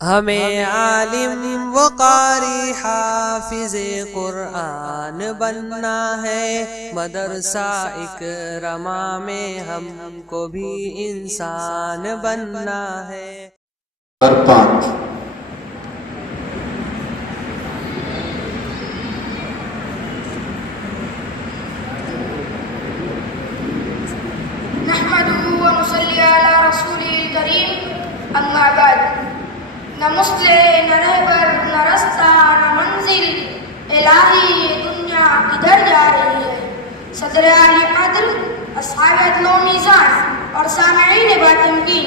ہمیں عالم و قاری حافظ قرآن بننا ہے، مدرسہ اکرما میں ہم کو بھی انسان بننا ہے۔ نحمده ونصلي على رسوله الكريم، اما بعد۔ نہ مسلے نہ رہبر نہ رستہ نہ منزل، الہی یہ دنیا کدھر جا رہی ہے۔ صدر عالی قدر، اصحاب عدل و میزان اور سامعین باتمکین،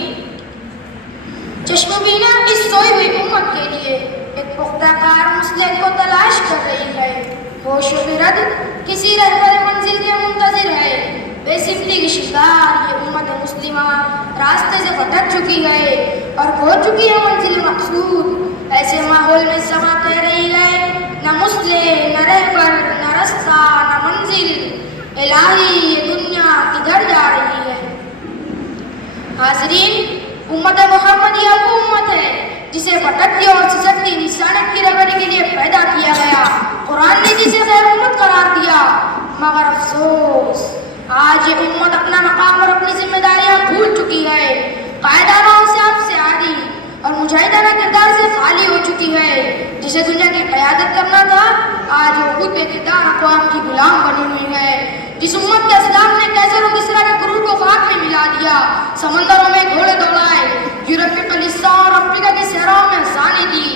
چشم بینا اس سوئی ہوئی امت کے لیے ایک پختہ کار مسلح کو تلاش کر رہی ہے۔ ہوش و خرد کسی رہبر منزل کے منتظر ہے۔ بے صفتی کی شکار یہ امت مسلمہ راستے سے بھٹک چکی ہے اور کھو چکی ہے منزل مقصود۔ ایسے ماحول میں سما کہہ رہی ہے، نہ مسلح نہ رہبر نہ رستہ نہ منزل، الہی یہ دنیا کدھر جا رہی ہے۔ حاضرین، امت محمدیہ وہ امت ہے جسے بھٹکتی اور سسکتی انسانیت کی رہبری کے لیے پیدا کیا گیا۔ قرآن نے جسے خیر امت قرار دیا، مگر افسوس آج یہ امت اپنا مقام اور اپنی ذمہ داریاں بھول چکی ہے۔ قائدانہ سے آپ سے عادی اور مجاہدانہ کردار سے خالی ہو چکی ہے۔ جسے دنیا کی قیادت کرنا تھا، آج وہ خود بے کردار اقوام کی غلام بنی ہوئی ہے۔ جس امت کے اسلاف نے کیسر و کسریٰ کے غرور کو خاک میں ملا دیا، سمندروں میں گھوڑے دوڑائے، یورپی خلیج اور افریقہ کی صحراؤں میں آسانی دی،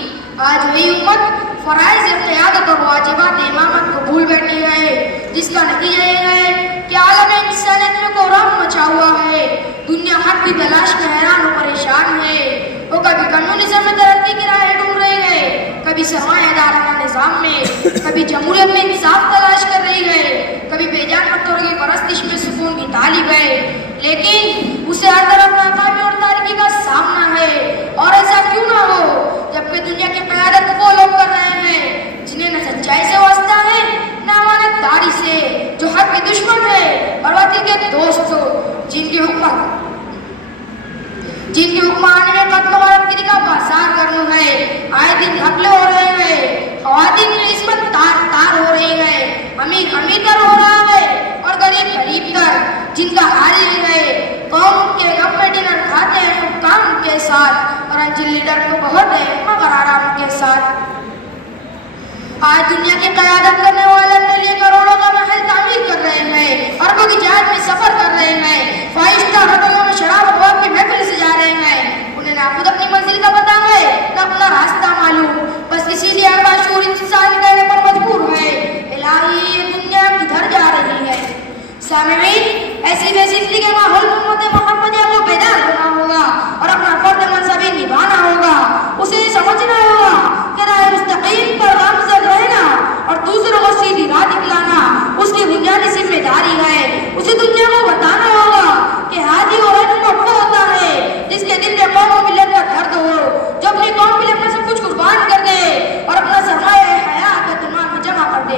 آج وہی امت فرائض قیادت اور واجبات امامت کو بھول بیٹھی ہے، جس کا نتیجہ یہ ہے کہ عالم انسانیت میں کوہرام مچا ہوا ہے۔ دنیا حق کی تلاش میں حیران و پریشان ہے۔ وہ کبھی کمیونزم میں ترقی کی راہیں ڈھونڈ رہی ہے، کبھی سرمایہ دارانہ نظام میں، کبھی جمہوریت میں انصاف تلاش کر رہی ہے، کبھی بے جان پتھروں کی پرستش میں سکون کی طالب ہے۔ لیکن اسے ہر طرف ناکامی اور تاریکی کا سامنا ہے، اور ایسا کیوں نہ ہو جبکہ دنیا کی قیادت وہ لوگ کر رہے ہیں جنہیں نہ سچائی سے واسطہ ہے نہ امانت داری سے، جو حق کے دشمن ہے اور باطل کے دوست ہو، جن کی حکمرانی میں قتل و غارت گری کا بازار گرم ہے۔ آئے دن حملے ہو رہے ہیں، خواتین کی عصمت تار تار ہو رہی ہے، امیر امیر تر ہو رہا ہے اور غریب غریب تر، جن کا حال یہ ہے قوم کے غم میں ڈنر کھاتے ہیں حکام کے ساتھ، اور انجل لیڈر کو بہت ہے مگر آرام کے ساتھ۔ آج دنیا کی قیادت کرنے والے اپنے لیے کروڑوں کا محل تعمیر کر رہے ہیں، اربوں کی جہاد میں سفر کر رہے ہیں، فائشتہ ہوٹلوں میں شراب و خواب کی محفل سجا رہے ہیں۔ انہیں نہ خود اپنی منزل کا پتہ ہے نہ اپنا راستہ معلوم، بس اسی لیے ہر باشعور انسان کہنے پر مجبور ہے، الہی یہ دنیا کدھر جا رہی ہے۔ سامعین، ایسی بے صفتی کے ماحول میں امت محمدیہ کو بیدار ہونا ہوگا اور اپنا فرض منصبی نبھانا ہوگا۔ اسے یہ سمجھنا ہوگا کہ راہ مستقیم پر گامزن رہنا اور دوسروں کو سیدھی راہ دکھلانا اس کی بنیادی ذمہ داری ہے۔ اسے دنیا کو بتانا ہوگا کہ ہادی اور رہنما وہ ہوتا ہے جس کے دل میں قوم و ملت کا درد ہو، جو اپنی قوم کے لیے اپنا سب کچھ قربان کر دے اور اپنا سرمایہ حیات دماغ میں جمع کر دے۔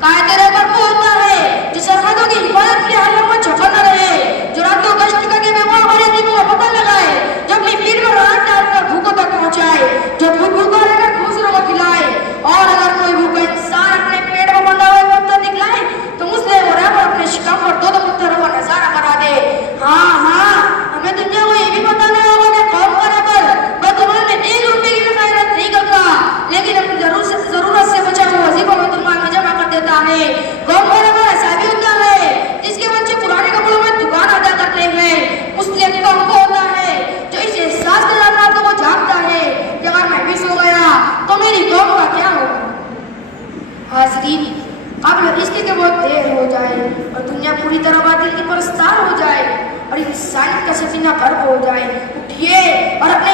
قائد رہبر وہ ہوتا ہے جو سرحدوں کی حفاظت کے لیے ہر لمحہ چوکنا رہے، جو راتوں گشت کر کے بیمار بڑے دنوں کا پتہ لگائے، جو اپنی پیٹ پر رات ڈال کر بھوکوں تک پہنچائے، جو خود بھوکا رہ کر دوسروں کو کھلائے، اور اگر کوئی بھوکا انسان اپنے پیٹ میں بندھا ہوئے پتھر دکھلائے تو مسلم اور رہبر اپنے شکم پر دو پتھروں کا نظارہ کرا دے۔ ہاں، ہمیں دنیا کو یہ بھی بتانا ہوگا کہ قوم کا رہبر بدعمل میں 1 روپے کی بھی خیرات نہیں کرتا، لیکن اپنی ضرورت سے بچا ہوا وظیفہ بیت المال میں جمع کر دیتا ہے۔ قوم کا رہبر ایسا بھی ہوتا ہے جس کے بچے پرانے کپڑوں میں دکان ادا کرتے ہیں۔ مسلم قوم کو ہوتا ہے جو اس احساس کے ساتھ راتوں کو جاگتا ہے کہ اگر میں بھی سو گیا تو میری قوم کا کیا ہوگا۔ حاضرین، قبل اس کے بہت دیر ہو جائے اور دنیا پوری طرح باطل کی پرستار ہو جائے اور انسانیت کا سفینہ غرق ہو جائے، اٹھیے اور اپنے